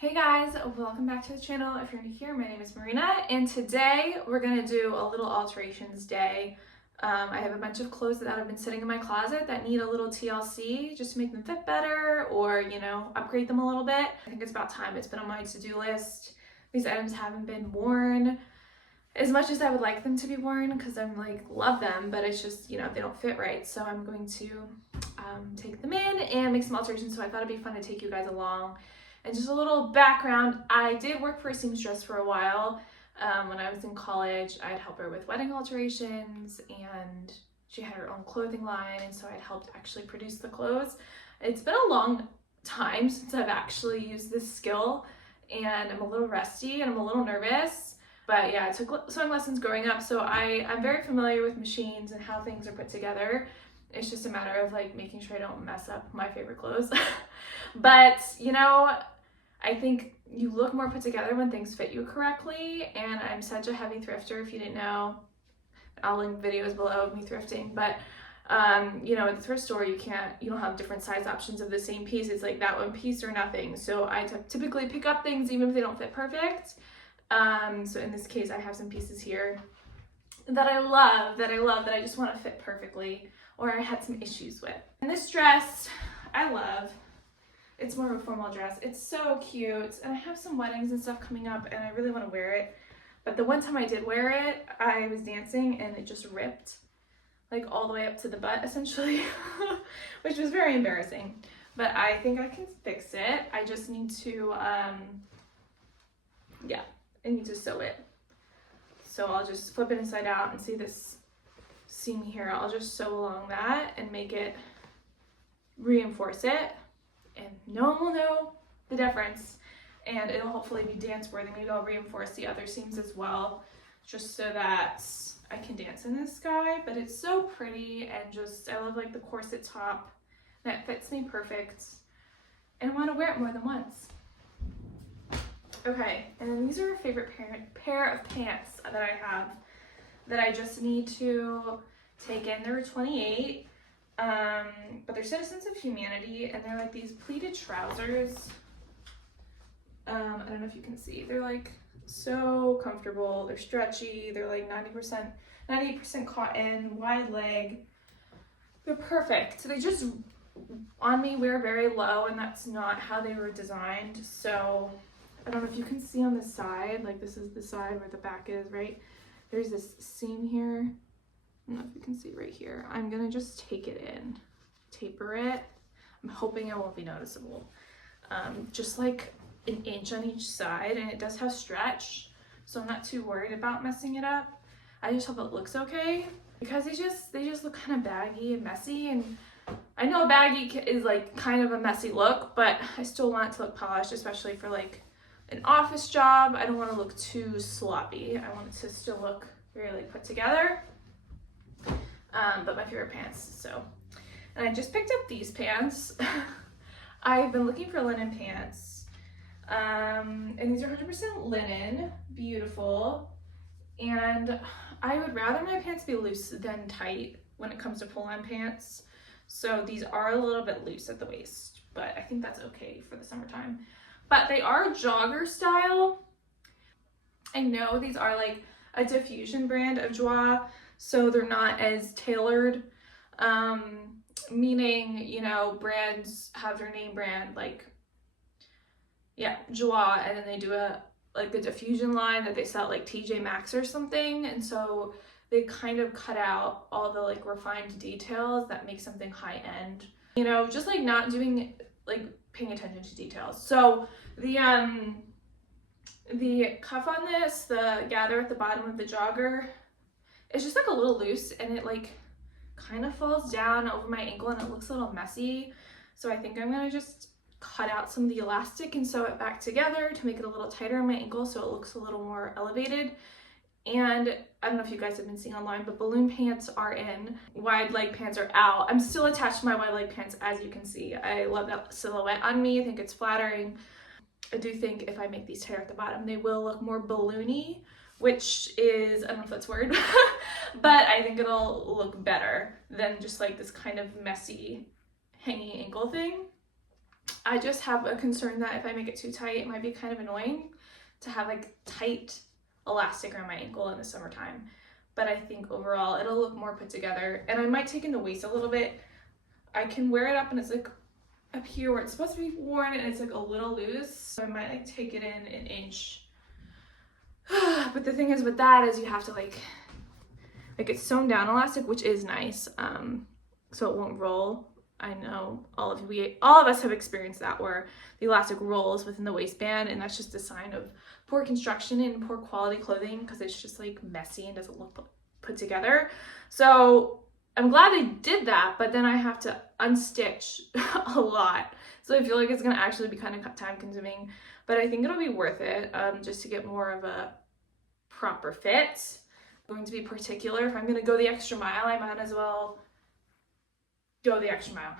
Hey guys, welcome back to the channel. If you're new here, my name is Marina, and today we're gonna do a little alterations day. I have a bunch of clothes that have been sitting in my closet that need a little TLC just to make them fit better or, upgrade them a little bit. I think it's about time. It's been on my to-do list. These items haven't been worn as much as I would like them to be worn because I'm love them, but it's just, they don't fit right. So I'm going to take them in and make some alterations. So I thought it'd be fun to take you guys along. And just a little background, I did work for a seamstress for a while. When I was in college, I'd help her with wedding alterations, and she had her own clothing line, and so I'd helped actually produce the clothes. It's been a long time since I've actually used this skill, and I'm a little rusty and I'm a little nervous. But yeah, I took sewing lessons growing up, so I'm very familiar with machines and how things are put together. It's just a matter of making sure I don't mess up my favorite clothes. But I think you look more put together when things fit you correctly, and I'm such a heavy thrifter. If you didn't know, I'll link videos below of me thrifting. But at the thrift store you don't have different size options of the same piece. It's like that one piece or nothing. So I typically pick up things even if they don't fit perfect. So in this case, I have some pieces here that I love that I just want to fit perfectly, or I had some issues with. And this dress I love. It's more of a formal dress. It's so cute, and I have some weddings and stuff coming up, and I really want to wear it. But the one time I did wear it, I was dancing, and it just ripped, all the way up to the butt, essentially, which was very embarrassing. But I think I can fix it. I just need to, I need to sew it. So I'll just flip it inside out, and see this seam here. I'll just sew along that and make it, reinforce it. And no one will know the difference, and it'll hopefully be dance worthy. Maybe I'll reinforce the other seams as well, just so that I can dance in this guy. But it's so pretty, and I love the corset top, and it fits me perfect, and I want to wear it more than once. Okay, and then these are a favorite pair of pants that I have that I just need to take in. They were 28. But they're Citizens of Humanity, and they're these pleated trousers. I don't know if you can see. They're so comfortable. They're stretchy. They're 98% cotton, wide leg. They're perfect. So they just, on me, wear very low, and that's not how they were designed. So I don't know if you can see on the side, this is the side where the back is, right? There's this seam here. I don't know if you can see right here. I'm gonna just take it in, taper it. I'm hoping it won't be noticeable. Just an inch on each side, and it does have stretch, so I'm not too worried about messing it up. I just hope it looks okay, because they just look kind of baggy and messy, and I know baggy is kind of a messy look, but I still want it to look polished, especially for an office job. I don't want to look too sloppy. I want it to still look very put together. But my favorite pants, so. And I just picked up these pants. I've been looking for linen pants. And these are 100% linen, beautiful. And I would rather my pants be loose than tight when it comes to pull-on pants. So these are a little bit loose at the waist, but I think that's okay for the summertime. But they are jogger style. I know these are a diffusion brand of Joie, so they're not as tailored, meaning, brands have their name brand, Joie, and then they do a diffusion line that they sell at TJ Maxx or something, and so they kind of cut out all the refined details that make something high end, just not doing, paying attention to details. So the cuff on this, the gather at the bottom of the jogger, it's just a little loose, and it kind of falls down over my ankle, and it looks a little messy. So I think I'm gonna just cut out some of the elastic and sew it back together to make it a little tighter on my ankle so it looks a little more elevated. And I don't know if you guys have been seeing online, but balloon pants are in, wide leg pants are out. I'm still attached to my wide leg pants, as you can see. I love that silhouette on me. I think it's flattering. I do think if I make these tighter at the bottom, they will look more balloony, which is, I don't know if that's a word, but I think it'll look better than just this kind of messy hanging ankle thing. I just have a concern that if I make it too tight, it might be kind of annoying to have like tight elastic around my ankle in the summertime. But I think overall it'll look more put together, and I might take in the waist a little bit. I can wear it up and it's like up here where it's supposed to be worn and it's like a little loose. So I might like take it in an inch. But the thing is with that is you have to like it's sewn down elastic, which is nice. So it won't roll. I know all of us have experienced that where the elastic rolls within the waistband, and that's just a sign of poor construction and poor quality clothing because it's just like messy and doesn't look put together. So I'm glad they did that, but then I have to unstitch a lot. So I feel like it's gonna actually be kind of time consuming, but I think it'll be worth it just to get more of a proper fit. I'm going to be particular. If I'm gonna go the extra mile, I might as well go the extra mile.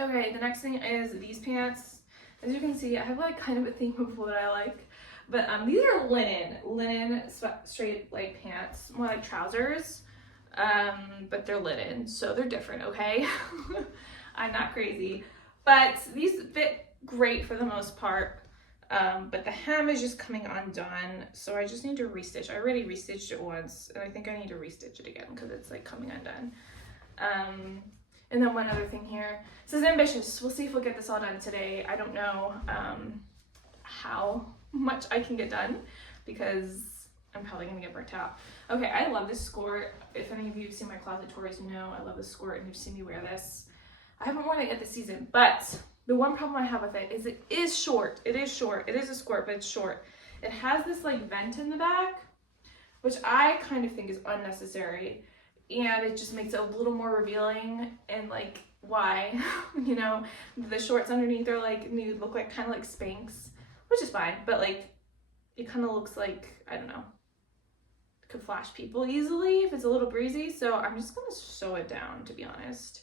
Okay, the next thing is these pants. As you can see, I have like kind of a theme of what I like, but these are linen straight leg pants, more like trousers, but they're linen, so they're different, okay? I'm not crazy, but these fit great for the most part, but the hem is just coming undone, so I just need to restitch. I already restitched it once, and I think I need to restitch it again because it's like coming undone. And then one other thing here. This is ambitious. We'll see if we'll get this all done today. I don't know how much I can get done because I'm probably gonna get burnt out. Okay, I love this skirt. If any of you have seen my closet tours, you know I love this skirt and you've seen me wear this. I haven't worn it yet this season, but the one problem I have with it is it is short. It is short. It is a skirt, but it's short. It has this like vent in the back, which I kind of think is unnecessary. And it just makes it a little more revealing, and like, why? You know, the shorts underneath are like nude, look like kind of like Spanx, which is fine, but like, it kind of looks like, I don't know, could flash people easily if it's a little breezy. So I'm just gonna sew it down, to be honest.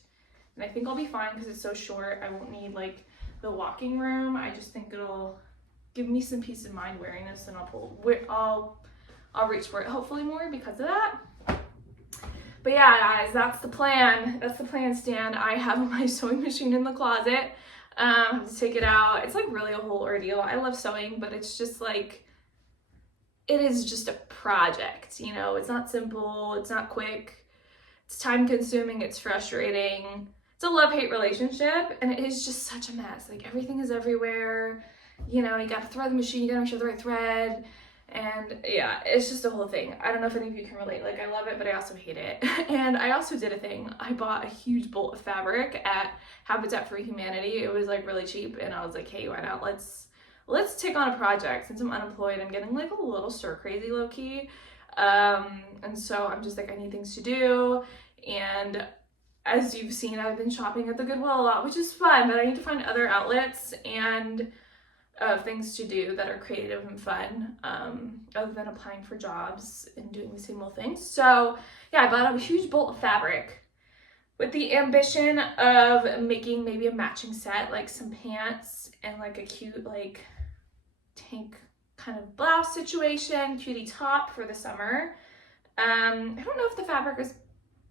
And I think I'll be fine because it's so short. I won't need like the walking room. I just think it'll give me some peace of mind wearing this, and I'll reach for it hopefully more because of that. But yeah, guys, that's the plan. That's the plan stand. I have my sewing machine in the closet. I have to take it out. It's like really a whole ordeal. I love sewing, but it's just like, it is just a project, you know? It's not simple, it's not quick, it's time consuming, it's frustrating. It's a love-hate relationship, and it is just such a mess. Like, everything is everywhere. You know, you gotta thread the machine, you gotta make sure the right thread. And yeah, it's just a whole thing. I don't know if any of you can relate. Like, I love it, but I also hate it. And I also did a thing. I bought a huge bolt of fabric at Habitat for Humanity. It was like really cheap, and I was like, hey, why not? Let's take on a project. Since I'm unemployed, I'm getting like a little stir crazy low key. And so I'm just like, I need things to do. And as you've seen, I've been shopping at the Goodwill a lot, which is fun, but I need to find other outlets and things to do that are creative and fun, other than applying for jobs and doing the same old things. So yeah, I bought a huge bolt of fabric with the ambition of making maybe a matching set, like some pants and like a cute like tank kind of blouse situation, cutie top for the summer. I don't know if the fabric is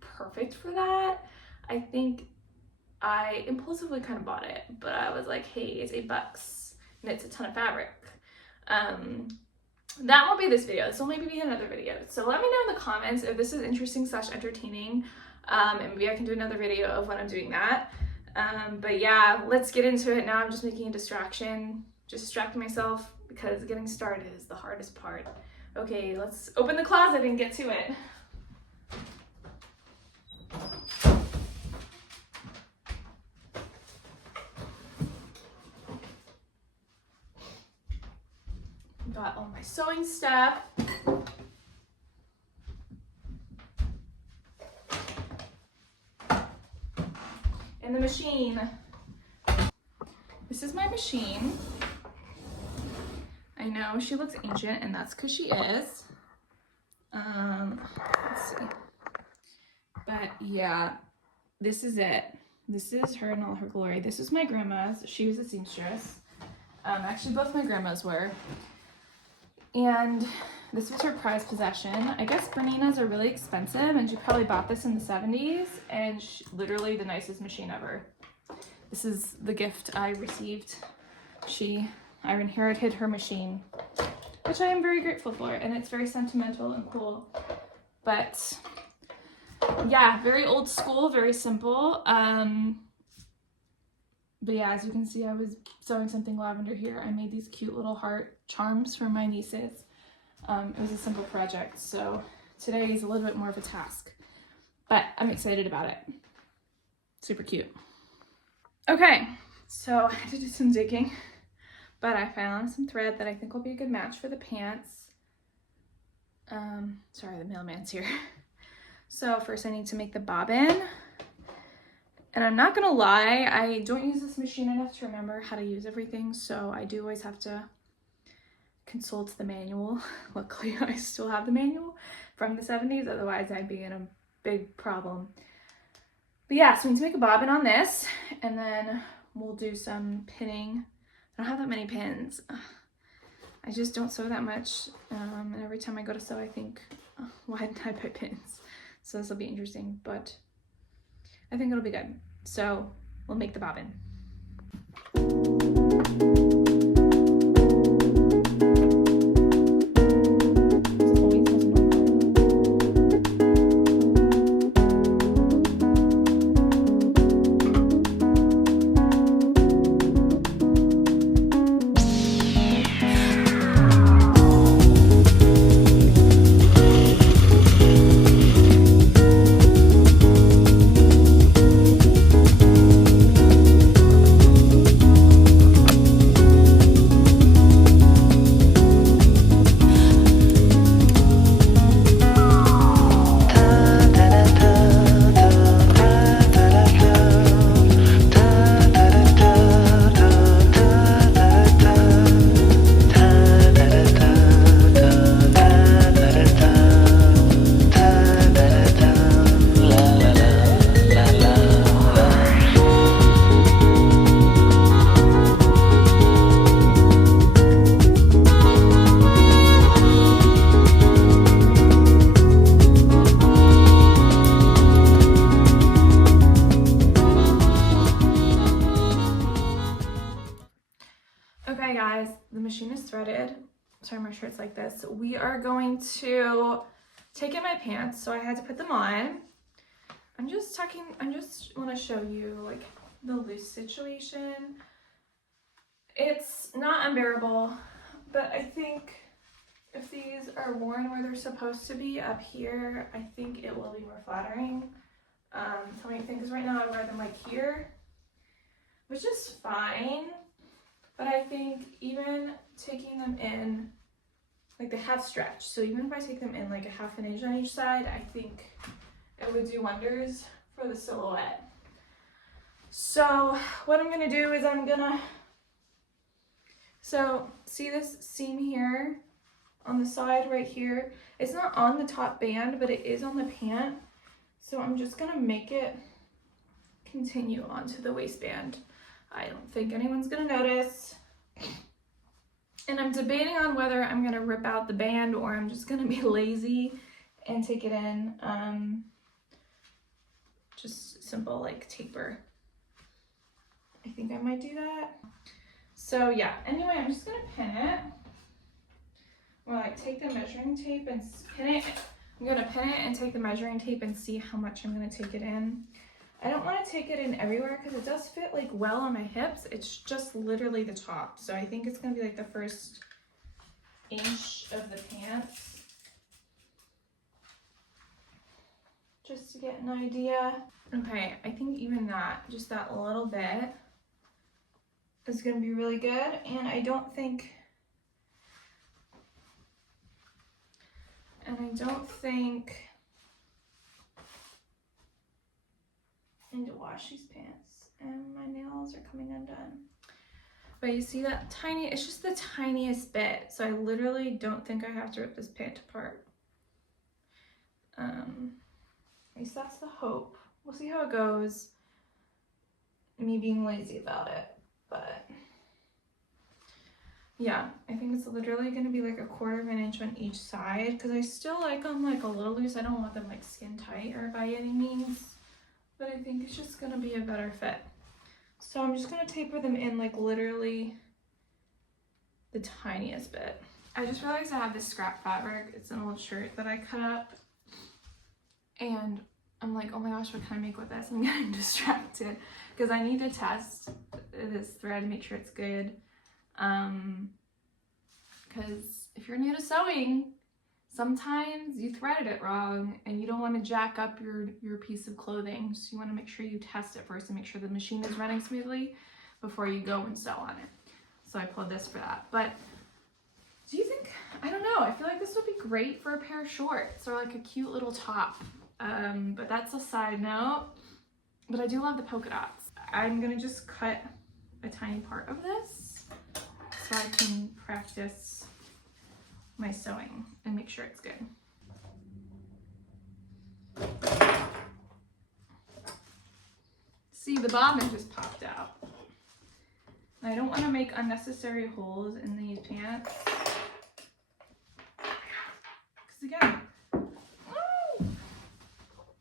perfect for that. I think I impulsively kind of bought it, but I was like, hey, it's $8 and it's a ton of fabric. That won't be this video. This will maybe be another video. So let me know in the comments if this is interesting / entertaining, and maybe I can do another video of when I'm doing that. But yeah, let's get into it now. I'm just making a distraction, just distracting myself because getting started is the hardest part. Okay, let's open the closet and get to it. Got all my sewing stuff. And the machine. This is my machine. I know she looks ancient, and that's because she is. Let's see. But yeah, this is it. This is her in all her glory. This is my grandma's. She was a seamstress. Actually, both my grandmas were. And this was her prized possession. I guess Berninas are really expensive, and she probably bought this in the 70s, and literally the nicest machine ever. This is the gift I received. I inherited her machine, which I am very grateful for, and it's very sentimental and cool. But yeah, very old school, very simple. But yeah, as you can see, I was sewing something lavender here. I made these cute little heart charms for my nieces. It was a simple project, so today is a little bit more of a task, but I'm excited about it. Super cute. Okay, so I had to do some digging, but I found some thread that I think will be a good match for the pants. Sorry, the mailman's here. So first I need to make the bobbin. And I'm not gonna lie, I don't use this machine enough to remember how to use everything, so I do always have to consult the manual. Luckily, I still have the manual from the 70s, otherwise I'd be in a big problem. But yeah, so we need to make a bobbin on this, and then we'll do some pinning. I don't have that many pins. I just don't sew that much, and every time I go to sew, I think, oh, why didn't I put pins? So this will be interesting, but I think it'll be good. So we'll make the bobbin. Okay guys, the machine is threaded. Sorry, my shirt's like this. We are going to take in my pants, so I had to put them on. I just want to show you like the loose situation. It's not unbearable, but I think if these are worn where they're supposed to be up here, I think it will be more flattering. Tell me what you think, because right now I wear them like here, which is fine. But I think even taking them in, like they have stretch, so even if I take them in like a ½ inch on each side, I think it would do wonders for the silhouette. So what I'm gonna do is so see this seam here on the side right here? It's not on the top band, but it is on the pant. So I'm just gonna make it continue onto the waistband. I don't think anyone's gonna notice. And I'm debating on whether I'm gonna rip out the band or I'm just gonna be lazy and take it in. Just simple like taper. I think I might do that. So yeah, anyway, I'm just gonna pin it. Or like take the measuring tape and pin it. I'm gonna pin it and take the measuring tape and see how much I'm gonna take it in. I don't want to take it in everywhere because it does fit like well on my hips. It's just literally the top. So I think it's going to be like the first inch of the pants. Just to get an idea. Okay, I think even that, just that little bit is going to be really good. And I don't think I need to wash these pants and my nails are coming undone. But you see that tiny, it's just the tiniest bit. So I literally don't think I have to rip this pant apart. At least that's the hope. We'll see how it goes. Me being lazy about it, but yeah, I think it's literally going to be like a ½ inch on each side because I still like them like a little loose. I don't want them like skin tight or by any means. But I think it's just gonna be a better fit. So I'm just gonna taper them in like literally the tiniest bit. I just realized I have this scrap fabric. It's an old shirt that I cut up. And I'm like, oh my gosh, what can I make with this? I'm getting distracted because I need to test this thread, make sure it's good. Because if you're new to sewing, sometimes you threaded it wrong and you don't want to jack up your piece of clothing. So you want to make sure you test it first and make sure the machine is running smoothly before you go and sew on it. So I pulled this for that. But do you think, I don't know, I feel like this would be great for a pair of shorts or like a cute little top. But that's a side note. But I do love the polka dots. I'm gonna just cut a tiny part of this so I can practice my sewing and make sure it's good. See, the bobbin just popped out. I don't want to make unnecessary holes in these pants. Because again,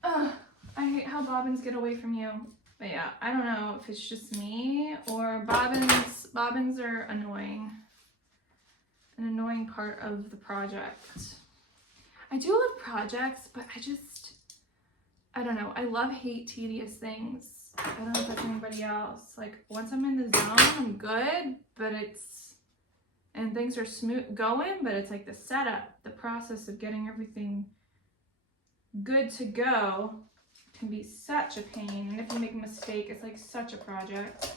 I hate how bobbins get away from you. But yeah, I don't know if it's just me or bobbins are annoying. An annoying part of the project. I do love projects, but I don't know. I love hate tedious things. I don't know if that's anybody else. Like once I'm in the zone, I'm good, but and things are smooth going, but it's like the setup, the process of getting everything good to go can be such a pain. And if you make a mistake, it's like such a project.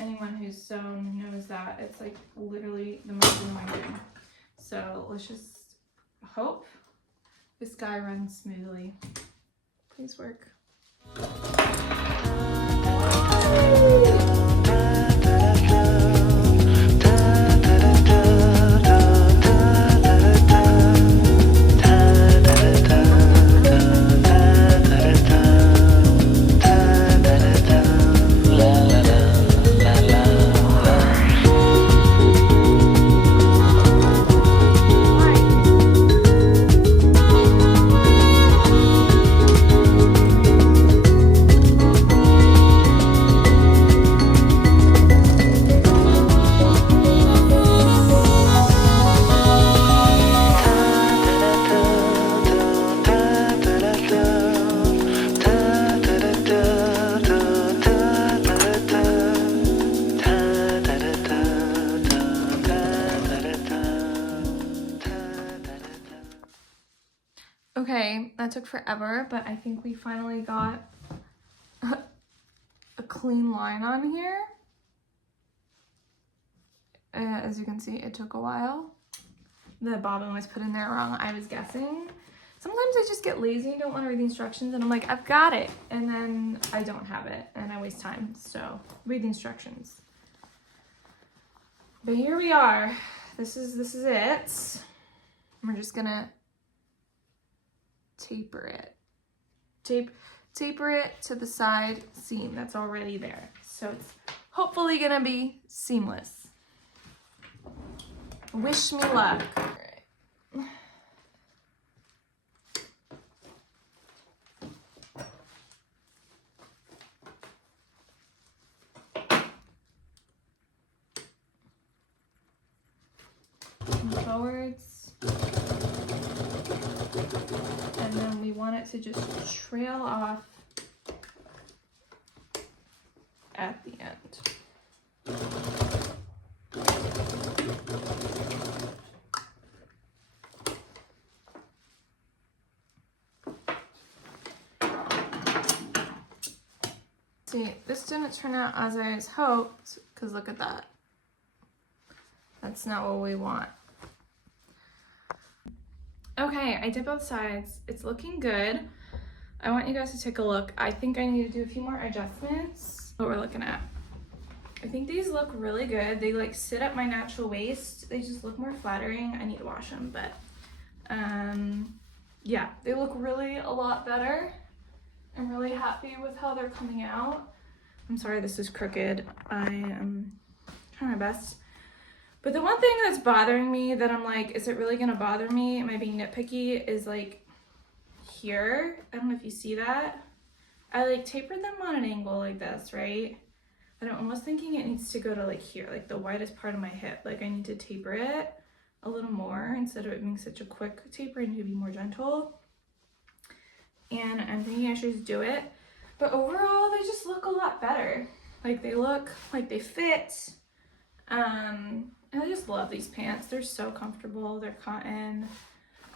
Anyone who's sewn knows that. It's like literally the most annoying thing. So let's just hope this guy runs smoothly. Please work. Okay, that took forever, but I think we finally got a clean line on here. As you can see, it took a while. The bobbin was put in there wrong, I was guessing. Sometimes I just get lazy and don't want to read the instructions, and I'm like, I've got it, and then I don't have it, and I waste time. So read the instructions. But here we are. This is it. We're just gonna taper it. Taper it to the side seam that's already there. So it's hopefully gonna be seamless. Wish me luck. All right. And forwards. And then we want it to just trail off at the end. See, this didn't turn out as I had hoped, because look at that. That's not what we want. Okay, I did both sides. It's looking good. I want you guys to take a look. I think I need to do a few more adjustments. What we're looking at. I think these look really good. They like sit at my natural waist. They just look more flattering. I need to wash them, but yeah, they look really a lot better. I'm really happy with how they're coming out. I'm sorry this is crooked. I am trying my best. But the one thing that's bothering me that I'm like, is it really gonna bother me? Am I being nitpicky? Is like here. I don't know if you see that. I like tapered them on an angle like this, right? I'm almost thinking it needs to go to like here, like the widest part of my hip. Like I need to taper it a little more instead of it being such a quick taper. I need to be more gentle. And I'm thinking I should just do it. But overall, they just look a lot better. Like they look like they fit. And I just love these pants. They're so comfortable. They're cotton.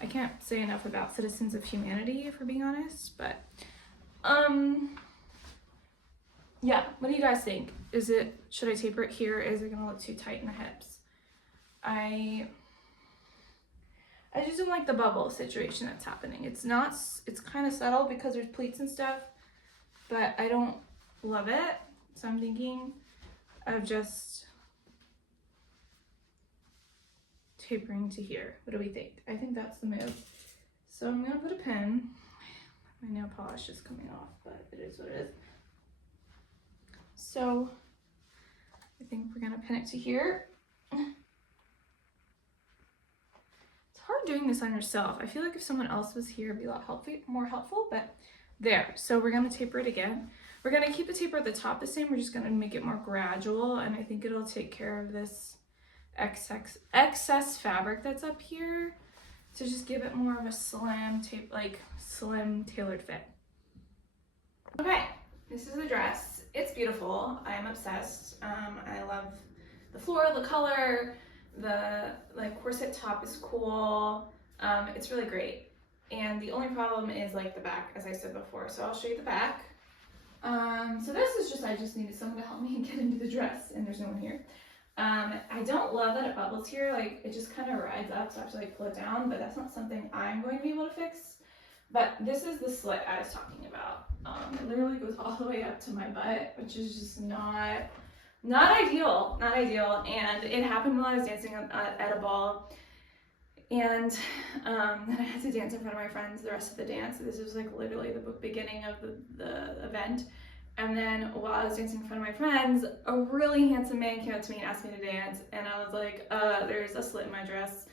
I can't say enough about Citizens of Humanity, if we're being honest, but yeah, what do you guys think? Should I taper it here? Is it gonna look too tight in the hips? I just don't like the bubble situation that's happening. It's kind of subtle because there's pleats and stuff, but I don't love it. So I'm thinking of just tapering to here. What do we think? I think that's the move. So I'm gonna put a pin. My nail polish is coming off, but it is what it is. So I think we're gonna pin it to here. It's hard doing this on yourself. I feel like if someone else was here, it'd be a lot more helpful, but there. So we're gonna taper it again. We're gonna keep the taper at the top the same. We're just gonna make it more gradual, and I think it'll take care of this excess fabric that's up here to just give it more of a slim tailored fit. Okay, this is the dress. It's beautiful. I am obsessed. I love the floral, the color, the corset top is cool. It's really great. And the only problem is like the back, as I said before. So I'll show you the back. So this is I just needed someone to help me get into the dress, and there's no one here. I don't love that it bubbles here. Like it just kind of rides up, so I have to like pull it down, but that's not something I'm going to be able to fix. But this is the slit I was talking about. It literally goes all the way up to my butt, which is just not ideal, and it happened while I was dancing at a ball, and then I had to dance in front of my friends the rest of the dance. This was like literally the beginning of the event, and then while I was dancing in front of my friends, a really handsome man came up to me and asked me to dance, and I was like, there's a slit in my dress.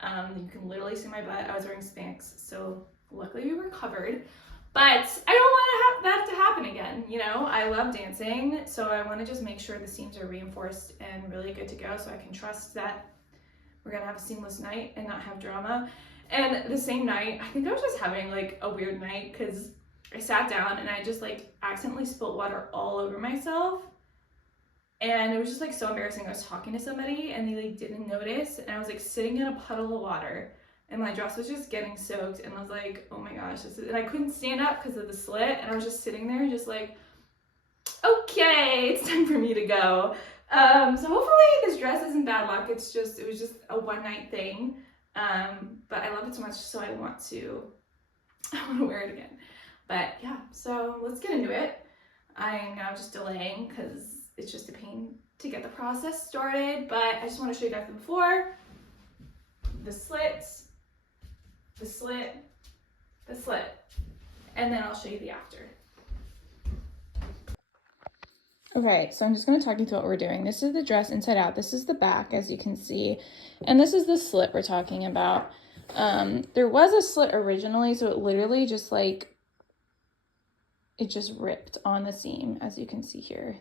You can literally see my butt. I was wearing Spanx, so luckily we were covered. But I don't want that to happen again, you know? I love dancing, so I want to just make sure the seams are reinforced and really good to go so I can trust that we're going to have a seamless night and not have drama. And the same night, I think I was just having like a weird night because I sat down and I just like accidentally spilled water all over myself. And it was just like so embarrassing. I was talking to somebody and they like didn't notice, and I was like sitting in a puddle of water. And my dress was just getting soaked, and I was like, oh my gosh, and I couldn't stand up because of the slit, and I was just sitting there just like, okay, it's time for me to go. So hopefully this dress isn't bad luck. It was just a one night thing. But I love it so much, so I want to wear it again. But yeah, so let's get into it. I'm now just delaying because it's just a pain to get the process started, but I just want to show you guys the before, the slits, the slit, the slit, and then I'll show you the after. Okay, so I'm just going to talk you through what we're doing. This is the dress inside out. This is the back, as you can see, and this is the slit we're talking about. There was a slit originally, so it literally just like, it just ripped on the seam, as you can see here.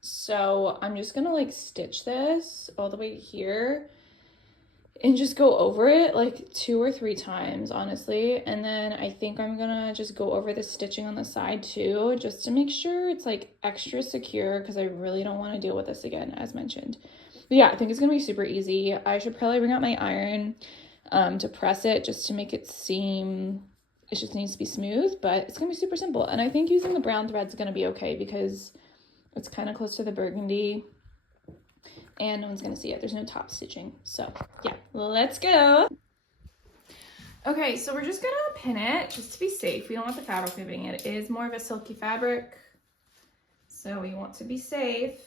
So I'm just going to like stitch this all the way to here and just go over it like 2 or 3 times, honestly. And then I think I'm gonna just go over the stitching on the side too, just to make sure it's like extra secure, because I really don't want to deal with this again, as mentioned. But yeah, I think it's gonna be super easy. I should probably bring out my iron to press it, just to make it seem, it just needs to be smooth, but it's gonna be super simple. And I think using the brown thread is gonna be okay because it's kind of close to the burgundy, and no one's gonna see it. There's no top stitching. So yeah, let's go. Okay, so we're just gonna pin it just to be safe. We don't want the fabric moving. It is more of a silky fabric, so we want to be safe.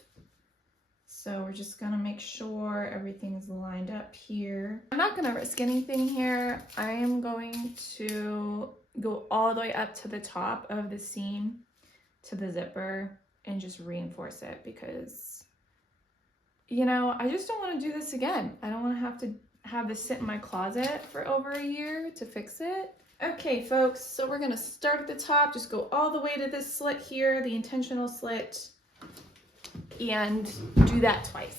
So we're just gonna make sure everything's lined up here. I'm not gonna risk anything here. I am going to go all the way up to the top of the seam to the zipper and just reinforce it, because you know, I just don't want to do this again. I don't want to have this sit in my closet for over a year to fix it. Okay, folks, so we're going to start at the top, just go all the way to this slit here, the intentional slit, and do that twice.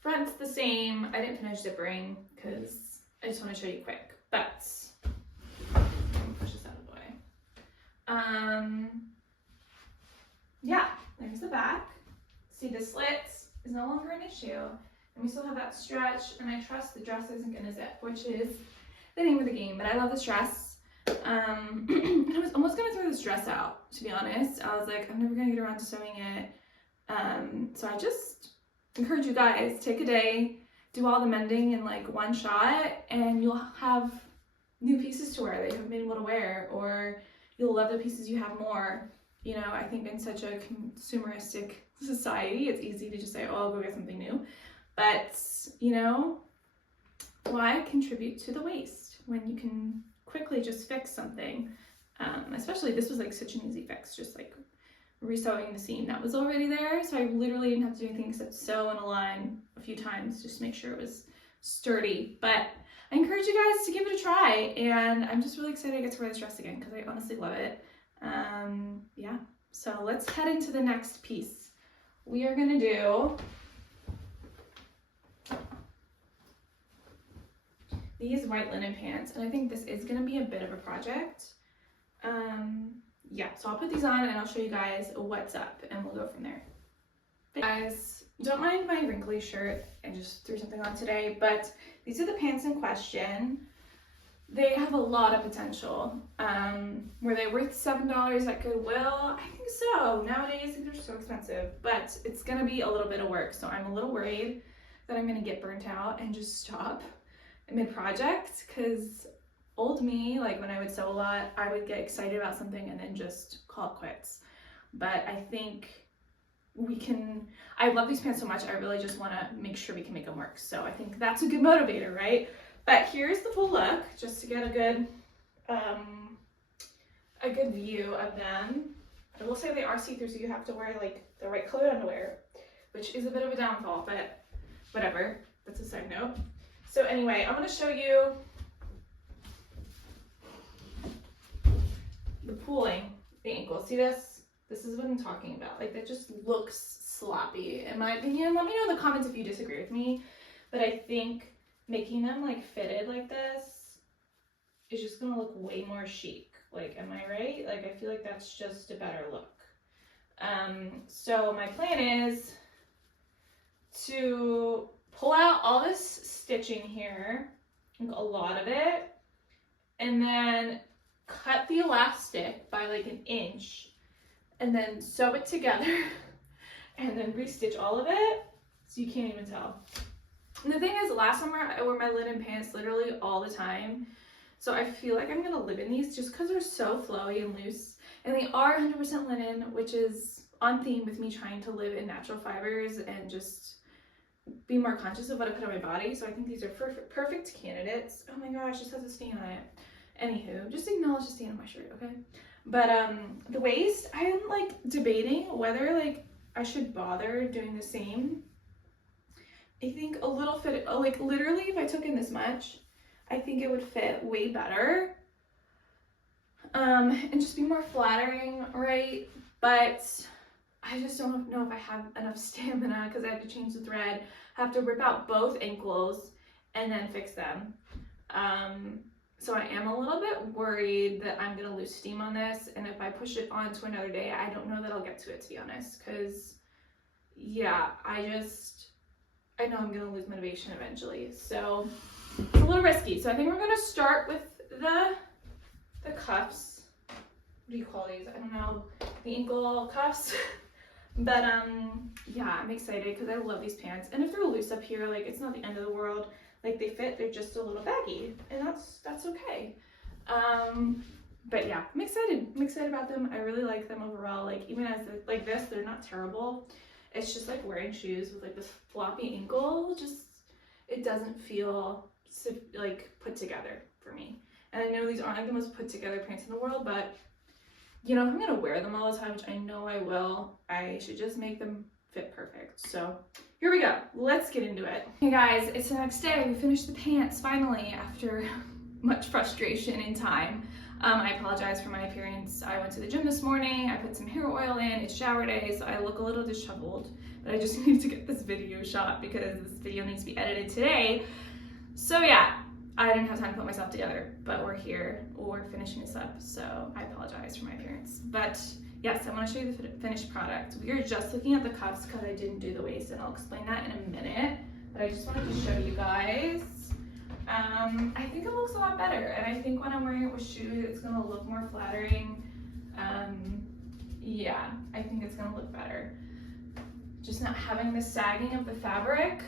Front's the same. I didn't finish zippering because I just want to show you quick, but I'm gonna push this out of the way. Yeah, there's the back. See, the slits is no longer an issue, and we still have that stretch, and I trust the dress isn't gonna zip, which is the name of the game, but I love this dress. I was almost gonna throw this dress out, to be honest. I was like, I'm never gonna get around to sewing it. So I just encourage you guys, take a day, do all the mending in like one shot, and you'll have new pieces to wear that you haven't been able to wear, or you'll love the pieces you have more. You know, I think in such a consumeristic society, it's easy to just say, oh, I'll go get something new. But, you know, why contribute to the waste when you can quickly just fix something? Especially this was like such an easy fix, just like resewing the seam that was already there. So I literally didn't have to do anything except sew and align a few times just to make sure it was sturdy. But I encourage you guys to give it a try, and I'm just really excited to get to wear this dress again because I honestly love it. Yeah, so let's head into the next piece. We are gonna do these white linen pants, and I think this is gonna be a bit of a project. Yeah, so I'll put these on and I'll show you guys what's up, and we'll go from there. But guys, don't mind my wrinkly shirt. I just threw something on today, but these are the pants in question. They have a lot of potential. Were they worth $7 at Goodwill? I think so. Nowadays, they're so expensive, but it's gonna be a little bit of work, so I'm a little worried that I'm gonna get burnt out and just stop mid-project, because old me, like when I would sew a lot, I would get excited about something and then just call it quits. But I think we can, I love these pants so much, I really just wanna make sure we can make them work. So I think that's a good motivator, right? But here's the full look, just to get a good view of them. I will say they are see-through, so you have to wear like the right colored underwear, which is a bit of a downfall, but whatever, that's a side note. So anyway, I'm gonna show you the pooling, the ankle. See this? This is what I'm talking about. Like, that just looks sloppy, in my opinion. Let me know in the comments if you disagree with me, but I think making them like fitted like this is just gonna look way more chic. Like, am I right? Like, I feel like that's just a better look. So my plan is to pull out all this stitching here, like a lot of it, and then cut the elastic by like an inch, and then sew it together, and then restitch all of it so you can't even tell. And the thing is, last summer I wore my linen pants literally all the time, so I feel like I'm gonna live in these just because they're so flowy and loose, and they are 100% linen, which is on theme with me trying to live in natural fibers and just be more conscious of what I put on my body. So I think these are perfect candidates. Oh my gosh, this has a stain on it. Anywho, just acknowledge the stain on my shirt, okay? But the waist, I am like debating whether like I should bother doing the same. I think a little fit, like literally if I took in this much, I think it would fit way better. And just be more flattering, right? But I just don't know if I have enough stamina because I have to change the thread. I have to rip out both ankles and then fix them. So I am a little bit worried that I'm gonna lose steam on this, and if I push it on to another day, I don't know that I'll get to it, to be honest, because yeah, I just I know I'm gonna lose motivation eventually. So it's a little risky. So I think we're gonna start with the cuffs. What do you call these? I don't know, the ankle cuffs. But yeah, I'm excited because I love these pants. And if they're loose up here, like it's not the end of the world. Like they fit, they're just a little baggy, and that's okay. But yeah, I'm excited. I'm excited about them. I really like them overall. Like even as like this, they're not terrible. It's just like wearing shoes with like this floppy ankle. Just it doesn't feel like put together for me. And I know these aren't like the most put together pants in the world, but you know, if I'm gonna wear them all the time, which I know I will, I should just make them fit perfect. So here we go. Let's get into it. Hey guys, it's the next day. We finished the pants finally after much frustration and time. I apologize for my appearance. I went to the gym this morning. I put some hair oil in. It's shower day, so I look a little disheveled. But I just need to get this video shot because this video needs to be edited today. So yeah, I didn't have time to put myself together, but we're here. We're finishing this up, so I apologize for my appearance. But yes, I want to show you the finished product. We are just looking at the cuffs because I didn't do the waist, and I'll explain that in a minute. But I just wanted to show you guys. I think it looks a lot better, and I think when I'm wearing it with shoes, it's going to look more flattering. Yeah, I think it's going to look better. Just not having the sagging of the fabric.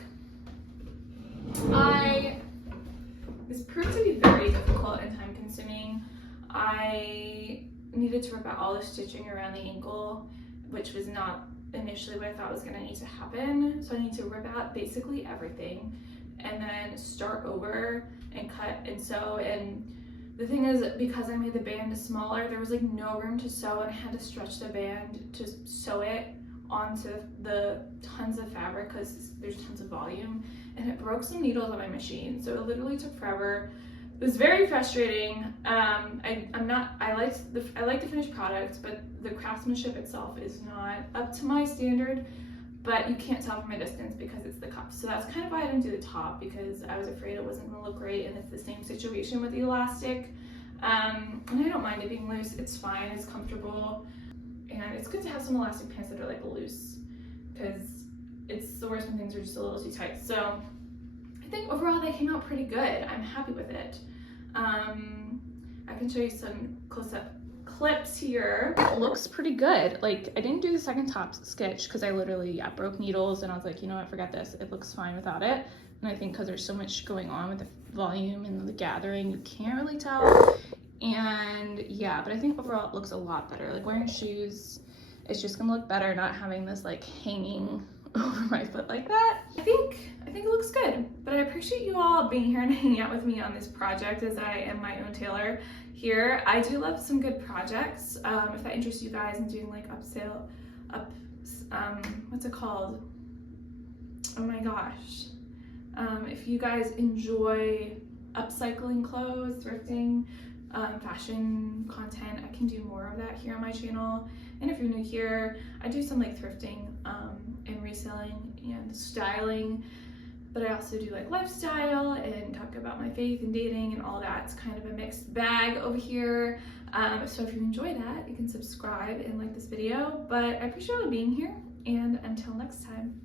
This proved to be very difficult and time consuming. I needed to rip out all the stitching around the ankle, which was not initially what I thought was going to need to happen. So I need to rip out basically everything and then start over and cut and sew. And the thing is, because I made the band smaller, there was like no room to sew, and I had to stretch the band to sew it onto the tons of fabric because there's tons of volume, and it broke some needles on my machine, so it literally took forever. It was very frustrating. I like the finished product, but the craftsmanship itself is not up to my standard. But you can't tell from a distance because it's the cuffs. So that's kind of why I didn't do the top, because I was afraid it wasn't gonna look great, and it's the same situation with the elastic. And I don't mind it being loose. It's fine, it's comfortable. And it's good to have some elastic pants that are like loose, because it's the worst when things are just a little too tight. So I think overall they came out pretty good. I'm happy with it. I can show you some close-up clips here. It looks pretty good. Like I didn't do the second top stitch because I literally broke needles, and I was like, you know what, forget this. It looks fine without it. And I think because there's so much going on with the volume and the gathering, you can't really tell. And yeah, but I think overall it looks a lot better. Like wearing shoes, it's just gonna look better not having this like hanging over my foot like that. I think it looks good. But I appreciate you all being here and hanging out with me on this project, as I am my own tailor here. I do love some good projects. If that interests you guys in doing like what's it called? Oh my gosh. If you guys enjoy upcycling clothes, thrifting, fashion content, I can do more of that here on my channel. And if you're new here, I do some like thrifting and reselling and styling, but I also do like lifestyle and talk about my faith and dating and all that. It's kind of a mixed bag over here. So if you enjoy that, you can subscribe and like this video. But I appreciate you being here, and until next time.